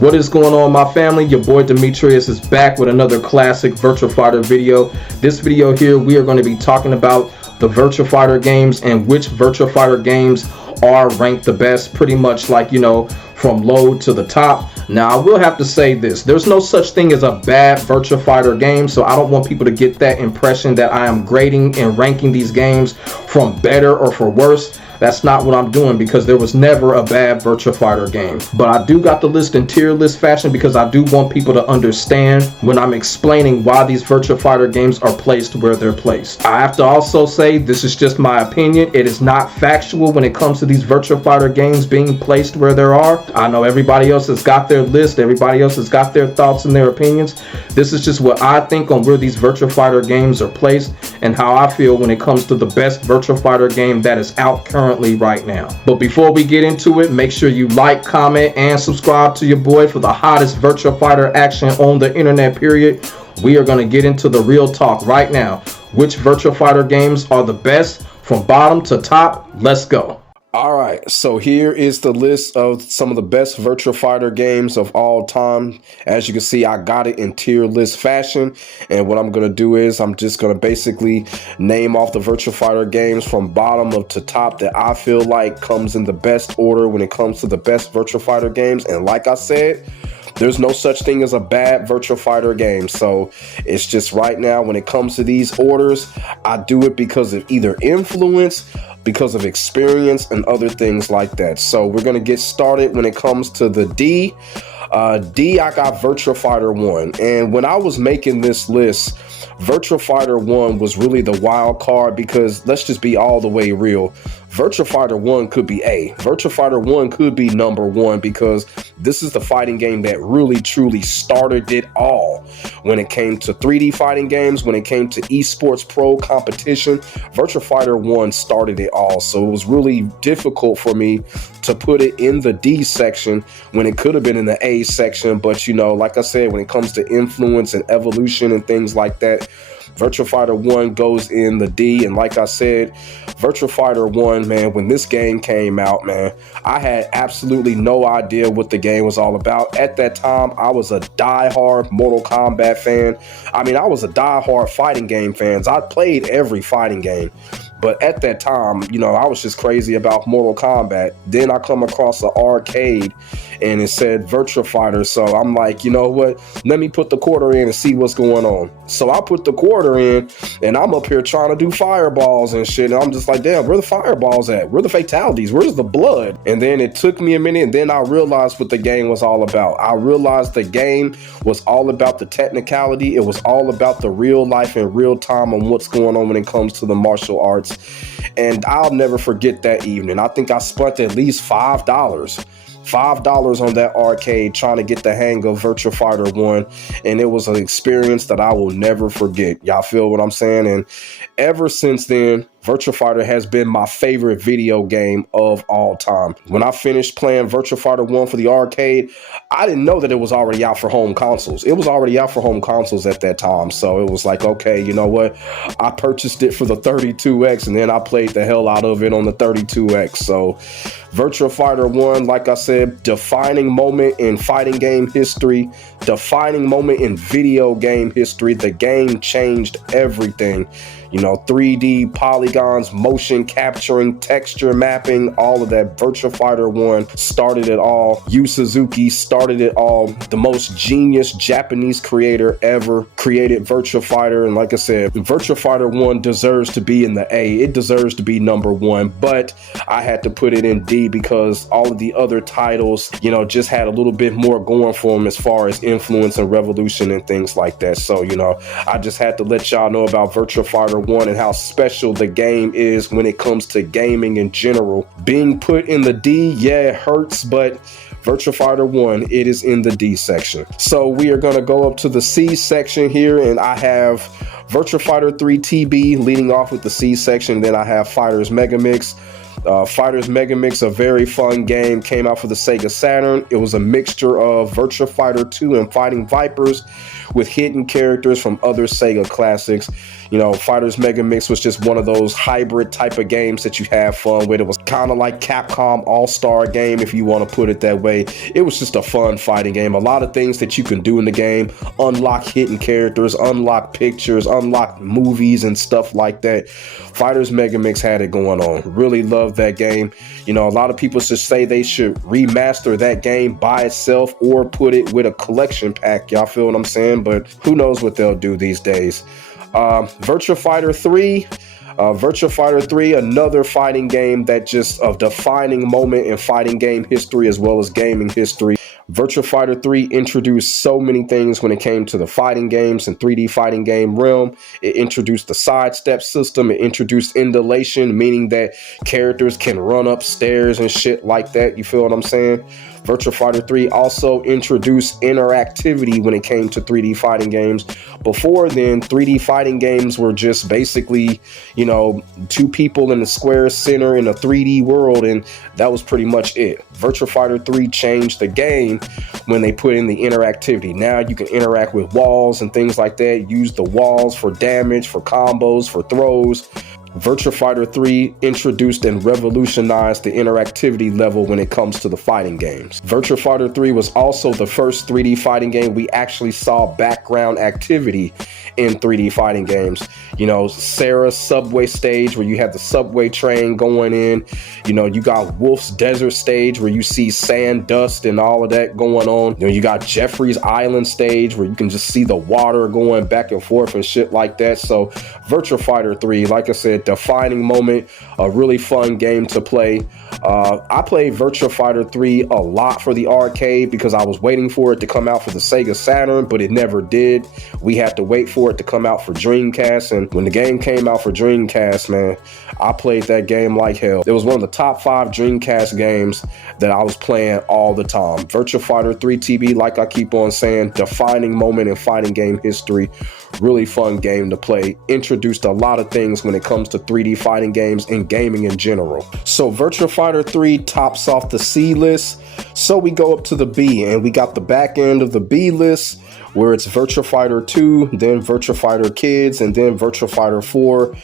What is going on, my family? Your boy Demetrius is back with another classic Virtua Fighter video. This video here, we are going to be talking about the Virtua Fighter games and which Virtua Fighter games are ranked the best, pretty much like, from low to the top. Now, I will have to say this. There's no such thing as a bad Virtua Fighter game, so I don't want people to get that impression that I am grading and ranking these games from better or for worse. That's not what I'm doing, because there was never a bad Virtua Fighter game. But I do got the list in tier list fashion because I do want people to understand when I'm explaining why these Virtua Fighter games are placed where they're placed. I have to also say this is just my opinion. It is not factual when it comes to these Virtua Fighter games being placed where there are. I know everybody else has got their list. Everybody else has got their thoughts and their opinions. This is just what I think on where these Virtua Fighter games are placed and how I feel when it comes to the best Virtua Fighter game that is out currently right now. But before we get into it, make sure you like, comment, and subscribe to your boy for the hottest Virtua Fighter action on the internet, period. We are going to get into the real talk right now. Which Virtua Fighter games are the best from bottom to top? Let's go. All right, so here is the list of some of the best Virtua Fighter games of all time. As you can see, I got it in tier list fashion, and what I'm going to do is I'm just going to basically name off the Virtua Fighter games from bottom up to top that I feel like comes in the best order when it comes to the best Virtua Fighter games. And like I said, there's no such thing as a bad Virtua Fighter game. So it's just right now when it comes to these orders, I do it because of either influence, because of experience, and other things like that. So we're going to get started when it comes to the D. D, I got Virtua Fighter 1. And when I was making this list, Virtua Fighter 1 was really the wild card because let's just be all the way real. Virtua Fighter 1 could be A. Virtua Fighter 1 could be number one because this is the fighting game that really truly started it all. When it came to 3D fighting games, when it came to esports pro competition, Virtua Fighter 1 started it all. So it was really difficult for me to put it in the D section when it could have been in the A section. But like I said, when it comes to influence and evolution and things like that, Virtua Fighter 1 goes in the D. And like I said, Virtua Fighter 1, man, when this game came out, man, I had absolutely no idea what the game was all about. At that time, I was a diehard Mortal Kombat fan. I mean, I was a diehard fighting game fan. I played every fighting game. But at that time, I was just crazy about Mortal Kombat. Then I come across an arcade and it said Virtua Fighter. So I'm like, you know what? Let me put the quarter in and see what's going on. So I put the quarter in and I'm up here trying to do fireballs and shit. And I'm just like, damn, where the fireballs at? Where the fatalities? Where's the blood? And then it took me a minute and then I realized what the game was all about. I realized the game was all about the technicality. It was all about the real life and real time on what's going on when it comes to the martial arts. And I'll never forget that evening. I think I spent at least $5 on that arcade trying to get the hang of Virtua Fighter 1, and it was an experience that I will never forget. Y'all feel what I'm saying? And ever since then, Virtua Fighter has been my favorite video game of all time. When I finished playing Virtua Fighter 1 for the arcade, I didn't know that it was already out for home consoles. It was already out for home consoles at that time. So it was like, okay, you know what? I purchased it for the 32X and then I played the hell out of it on the 32X. So Virtua Fighter 1, like I said, defining moment in fighting game history, defining moment in video game history. The game changed everything. 3D polygons, motion capturing, texture mapping, all of that. Virtua Fighter 1 started it all. Yu Suzuki started it all. The most genius Japanese creator ever created Virtua Fighter. And like I said, Virtua Fighter 1 deserves to be in the A. It deserves to be number one, but I had to put it in D because all of the other titles, just had a little bit more going for them as far as influence and revolution and things like that. So, I just had to let y'all know about Virtua Fighter 1 and how special the game is when it comes to gaming in general. Being put in the D, yeah, it hurts, but Virtua Fighter 1, it is in the D section. So we are going to go up to the C section here, and I have Virtua Fighter 3 TB leading off with the C section. Then I have Fighters Mega Mix, Fighters Mega Mix, a very fun game, came out for the Sega Saturn. It was a mixture of Virtua Fighter 2 and Fighting Vipers with hidden characters from other Sega classics. You know, Fighters Mega Mix was just one of those hybrid type of games that you have fun with. It was kind of like Capcom All-Star game, if you want to put it that way. It was just a fun fighting game. A lot of things that you can do in the game, unlock hidden characters, unlock pictures, unlock movies and stuff like that. Fighters Mega Mix had it going on. Really loved that game. You know, a lot of people should say they should remaster that game by itself or put it with a collection pack. Y'all feel what I'm saying? But who knows what they'll do these days. Virtua Fighter 3. Virtua Fighter 3, another fighting game that just a defining moment in fighting game history as well as gaming history. Virtua Fighter 3 introduced so many things when it came to the fighting games and 3D fighting game realm. It introduced the sidestep system. It introduced indolation, meaning that characters can run upstairs and shit like that. You feel what I'm saying? Virtua Fighter 3 also introduced interactivity when it came to 3D fighting games. Before then, 3D fighting games were just basically, you know, two people in a square center in a 3D world, and that was pretty much it. Virtua Fighter 3 changed the game when they put in the interactivity. Now you can interact with walls and things like that, use the walls for damage, for combos, for throws. Virtua Fighter 3 introduced and revolutionized the interactivity level when it comes to the fighting games. Virtua Fighter 3 was also the first 3D fighting game we actually saw background activity in 3D fighting games. You know, Sarah's subway stage where you have the subway train going in. You know, you got Wolf's desert stage where you see sand, dust, and all of that going on. You know, you got Jeffrey's island stage where you can just see the water going back and forth and shit like that. So Virtua Fighter 3, like I said, defining moment, a really fun game to play. I played Virtua Fighter 3 a lot for the arcade because I was waiting for it to come out for the Sega Saturn, but it never did. We had to wait for it to come out for Dreamcast, and when the game came out for Dreamcast, man, I played that game like hell. It was one of the top 5 Dreamcast games that I was playing all the time. Virtua Fighter 3 TB, like I keep on saying, defining moment in fighting game history. Really fun game to play. Introduced a lot of things when it comes to 3D fighting games and gaming in general. So Virtua Fighter 3 tops off the C list. So we go up to the B, and we got the back end of the B list where it's Virtua Fighter 2, then Virtua Fighter Kids, and then Virtua Fighter 4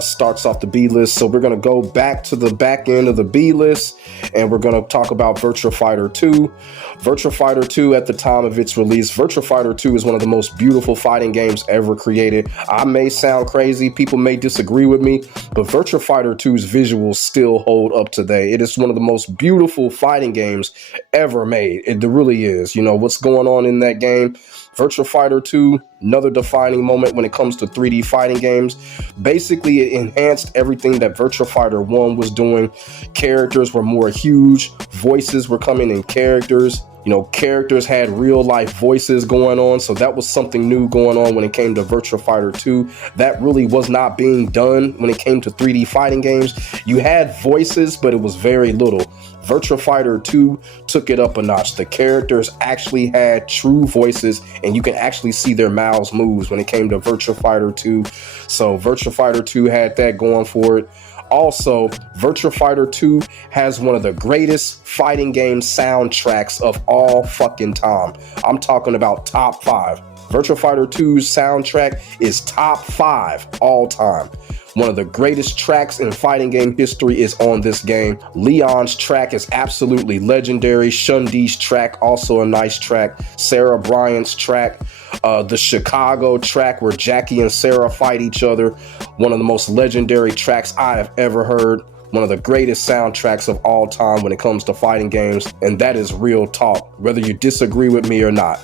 starts off the B list. So we're going to go back to the back end of the B list, and we're going to talk about Virtua Fighter 2. Virtua Fighter 2 at the time of its release, Virtua Fighter 2 is one of the most beautiful fighting games ever created. I may sound crazy, people may disagree with me, but Virtua Fighter 2's visuals still hold up today. It is one of the most beautiful fighting games ever made. It really is. You know, what's going on in that game? Virtua Fighter 2, another defining moment when it comes to 3D fighting games. Basically, it enhanced everything that Virtua Fighter 1 was doing. Characters were more huge. Voices were coming in characters. You know, characters had real life voices going on. So that was something new going on when it came to Virtua Fighter 2. That really was not being done when it came to 3D fighting games. You had voices, but it was very little. Virtua Fighter 2 took it up a notch. The characters actually had true voices, and you can actually see their mouths move when it came to Virtua Fighter 2. So Virtua Fighter 2 had that going for it. Also, Virtua Fighter 2 has one of the greatest fighting game soundtracks of all fucking time. I'm talking about top 5. Virtua Fighter 2's soundtrack is top 5 all time. One of the greatest tracks in fighting game history is on this game. Leon's track is absolutely legendary. Shun-Di's track, also a nice track. Sarah Bryant's track. The Chicago track where Jackie and Sarah fight each other. One of the most legendary tracks I have ever heard. One of the greatest soundtracks of all time when it comes to fighting games. And that is real talk, whether you disagree with me or not.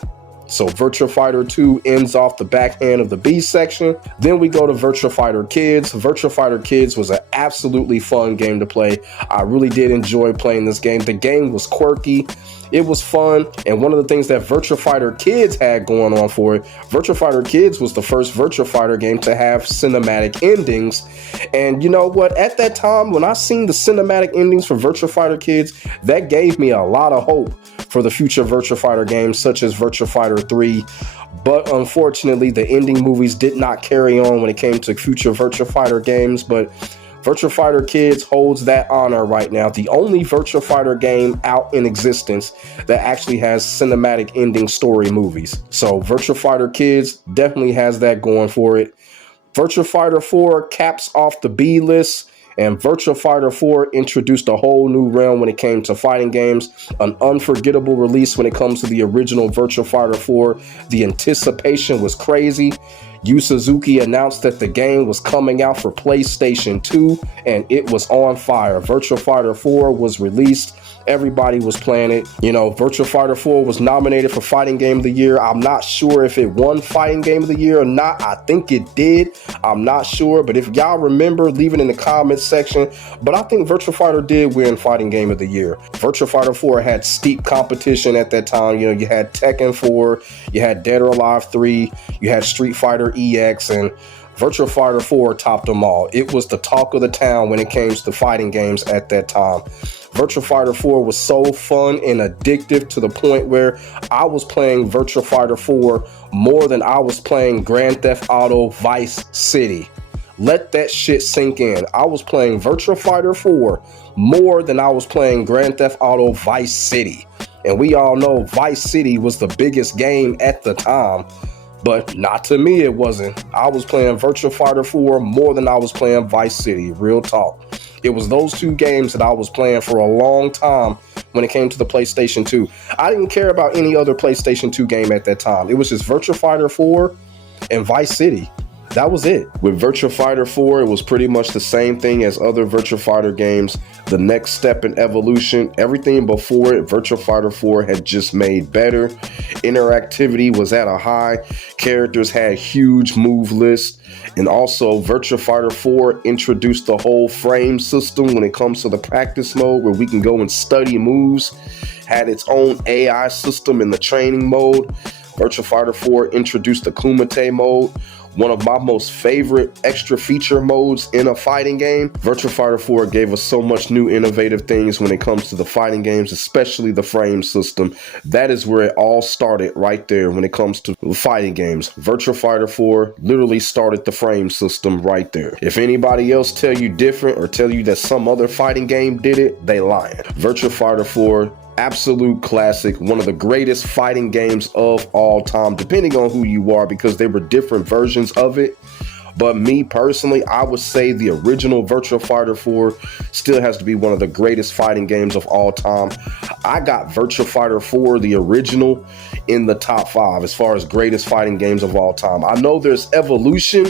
So Virtua Fighter 2 ends off the backhand of the B section. Then we go to Virtua Fighter Kids. Virtua Fighter Kids was an absolutely fun game to play. I really did enjoy playing this game. The game was quirky. It was fun. And one of the things that Virtua Fighter Kids had going on for it, Virtua Fighter Kids was the first Virtua Fighter game to have cinematic endings. And you know what? At that time, when I seen the cinematic endings for Virtua Fighter Kids, that gave me a lot of hope for the future Virtua Fighter games, such as Virtua Fighter 3. But unfortunately, the ending movies did not carry on when it came to future Virtua Fighter games. But Virtua Fighter Kids holds that honor right now. The only Virtua Fighter game out in existence that actually has cinematic ending story movies. So Virtua Fighter Kids definitely has that going for it. Virtua Fighter 4 caps off the B list, and Virtua Fighter 4 introduced a whole new realm when it came to fighting games. An unforgettable release when it comes to the original Virtua Fighter 4. The anticipation was crazy. Yu Suzuki announced that the game was coming out for PlayStation 2, and it was on fire. Virtua Fighter 4 was released. Everybody was playing it. You know, Virtua Fighter 4 was nominated for Fighting Game of the Year. I'm not sure if it won Fighting Game of the Year or not. I think it did. I'm not sure. But if y'all remember, leave it in the comments section. But I think Virtua Fighter did win Fighting Game of the Year. Virtua Fighter 4 had steep competition at that time. You know, you had Tekken 4, you had Dead or Alive 3, you had Street Fighter EX, and Virtua Fighter 4 topped them all. It was the talk of the town when it came to fighting games at that time. Virtua Fighter 4 was so fun and addictive to the point where I was playing Virtua Fighter 4 more than I was playing Grand Theft Auto Vice City. Let that shit sink in. I was playing Virtua Fighter 4 more than I was playing Grand Theft Auto Vice City. And we all know Vice City was the biggest game at the time. But not to me, it wasn't. I was playing Virtua Fighter 4 more than I was playing Vice City, real talk. It was those two games that I was playing for a long time when it came to the PlayStation 2. I didn't care about any other PlayStation 2 game at that time. It was just Virtua Fighter 4 and Vice City. That was it. With Virtua Fighter 4, it was pretty much the same thing as other Virtua Fighter games. The next step in evolution, everything before it, Virtua Fighter 4 had just made better. Interactivity was at a high. Characters had huge move lists. And also, Virtua Fighter 4 introduced the whole frame system when it comes to the practice mode where we can go and study moves. Had its own AI system in the training mode. Virtua Fighter 4 introduced the Kumite mode, one of my most favorite extra feature modes in a fighting game. Virtua Fighter 4 gave us so much new innovative things when it comes to the fighting games, especially the frame system. That is where it all started right there when it comes to fighting games. Virtua Fighter 4 literally started the frame system right there. If anybody else tell you different or tell you that some other fighting game did it, they lying. Virtua Fighter 4, absolute classic, one of the greatest fighting games of all time, depending on who you are, because there were different versions of it. But me personally, I would say the original Virtua Fighter 4 still has to be one of the greatest fighting games of all time. I got Virtua Fighter 4, the original, in the top 5 as far as greatest fighting games of all time. I know there's Evolution,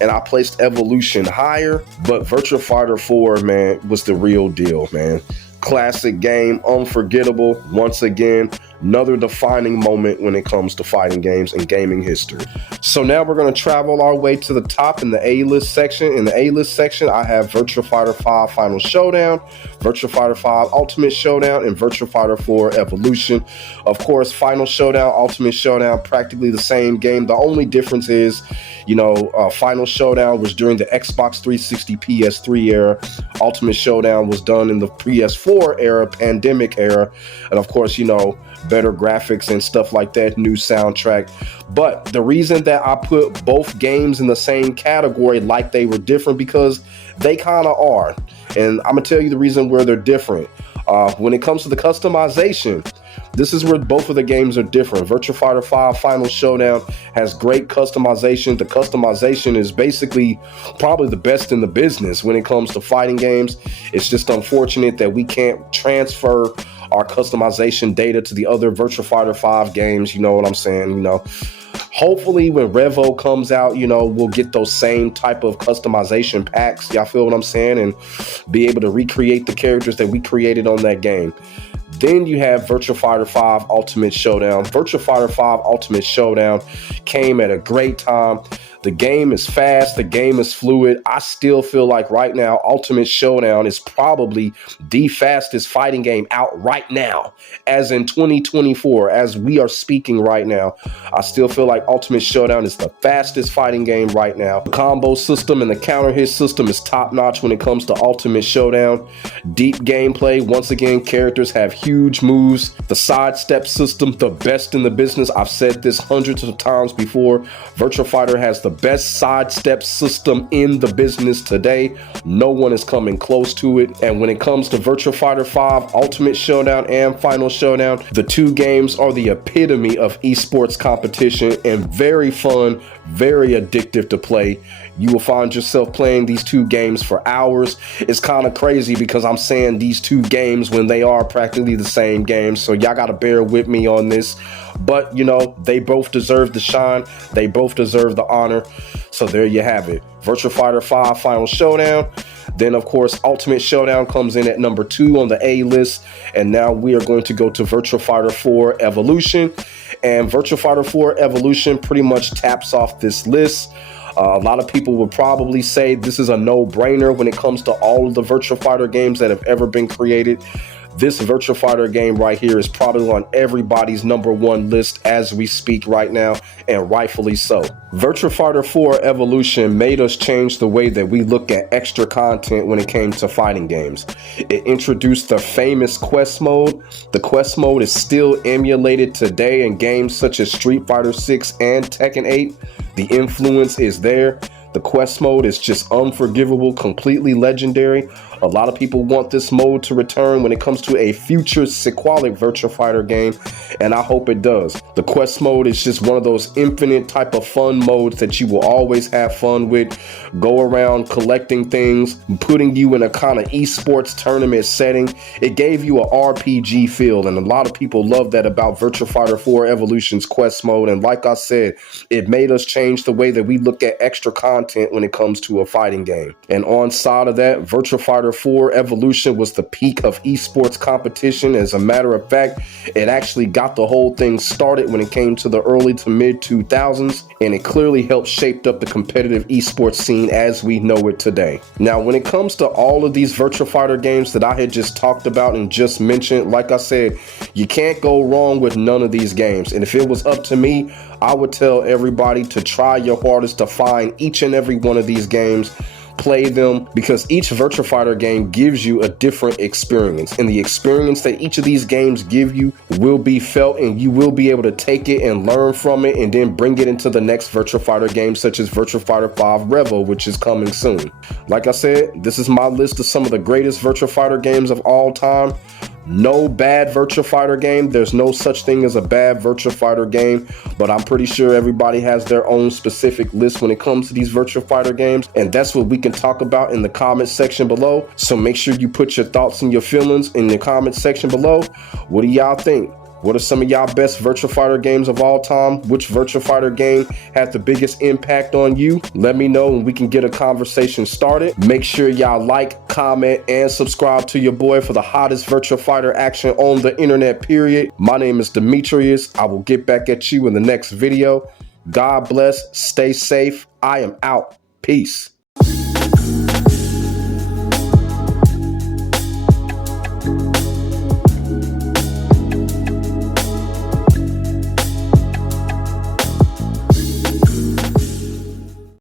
and I placed Evolution higher, but Virtua Fighter 4, man, was the real deal, man. Classic game, unforgettable. Once again, another defining moment when it comes to fighting games and gaming history. So now we're going to travel our way to the top in the A-list section. In the A-list section, I have Virtua Fighter 5 Final Showdown, Virtua Fighter 5 Ultimate Showdown, and Virtua Fighter 4 Evolution. Of course, Final Showdown, Ultimate Showdown, practically the same game. The only difference is, you know, Final Showdown was during the Xbox 360 PS3 era. Ultimate Showdown was done in the PS4 era, pandemic era. And of course, you know, better graphics and stuff like that, new soundtrack. But the reason that I put both games in the same category like they were different, because they kind of are. And I'm going to tell you the reason where they're different. When it comes to the customization, this is where both of the games are different. Virtua Fighter 5 Final Showdown has great customization. The customization is basically probably the best in the business when it comes to fighting games. It's just unfortunate that we can't transfer our customization data to the other Virtua Fighter 5 games. You know what I'm saying? You know, hopefully when R.E.V.O comes out, you know, we'll get those same type of customization packs. Y'all feel what I'm saying? And be able to recreate the characters that we created on that game. Then you have Virtua Fighter 5 Ultimate Showdown. Virtua Fighter 5 Ultimate Showdown came at a great time. The game is fast. The game is fluid. I still feel like right now, Ultimate Showdown is probably the fastest fighting game out right now, as in 2024, as we are speaking right now. I still feel like Ultimate Showdown is the fastest fighting game right now. The combo system and the counter hit system is top notch when it comes to Ultimate Showdown. Deep gameplay. Once again, characters have huge moves. The sidestep system, the best in the business. I've said this hundreds of times before. Virtua Fighter has the best sidestep system in the business today. No one is coming close to it. And when it comes to Virtua Fighter 5 Ultimate Showdown and Final Showdown, the two games are the epitome of esports competition and very fun, very addictive to play. You will find yourself playing these two games for hours. It's kind of crazy because I'm saying these two games when they are practically the same game. So y'all got to bear with me on this. But, you know, they both deserve the shine. They both deserve the honor. So there you have it. Virtua Fighter 5 Final Showdown. Then, of course, Ultimate Showdown comes in at number 2 on the A list. And now we are going to go to Virtua Fighter 4 Evolution. And Virtua Fighter 4 Evolution pretty much taps off this list. A lot of people would probably say this is a no-brainer when it comes to all of the Virtua Fighter games that have ever been created. This Virtua Fighter game right here is probably on everybody's #1 list as we speak right now, and rightfully so. Virtua Fighter 4 Evolution made us change the way that we look at extra content when it came to fighting games. It introduced the famous quest mode. The quest mode is still emulated today in games such as Street Fighter 6 and Tekken 8. The influence is there. The quest mode is just unforgivable, completely legendary. A lot of people want this mode to return when it comes to a future sequelic Virtua Fighter game, and I hope it does. The quest mode is just one of those infinite type of fun modes that you will always have fun with. Go around collecting things, putting you in a kind of esports tournament setting. It gave you an RPG feel, and a lot of people love that about Virtua Fighter 4 Evolution's quest mode. And like I said, it made us change the way that we look at extra content when it comes to a fighting game. And on side of that, Virtua Fighter 4 Evolution was the peak of esports competition. As a matter of fact, it actually got the whole thing started when it came to the early to mid 2000s, and it clearly helped shape up the competitive esports scene as we know it today. Now, when it comes to all of these Virtua Fighter games that I had just talked about and just mentioned, like I said, you can't go wrong with none of these games. And if it was up to me, I would tell everybody to try your hardest to find each and every one of these games, play them, because each Virtua Fighter game gives you a different experience, and the experience that each of these games give you will be felt, and you will be able to take it and learn from it and then bring it into the next Virtua Fighter game, such as Virtua Fighter 5 REVO, which is coming soon. Like I said, this is my list of some of the greatest Virtua Fighter games of all time. No bad Virtua Fighter game. There's no such thing as a bad Virtua Fighter game, but I'm pretty sure everybody has their own specific list when it comes to these Virtua Fighter games, and that's what we can talk about in the comment section below. So make sure you put your thoughts and your feelings in the comment section below. What do y'all think? What are some of y'all best Virtua Fighter games of all time? Which Virtua Fighter game had the biggest impact on you? Let me know and we can get a conversation started. Make sure y'all like, comment, and subscribe to your boy for the hottest Virtua Fighter action on the internet, period. My name is Demetrius. I will get back at you in the next video. God bless. Stay safe. I am out. Peace.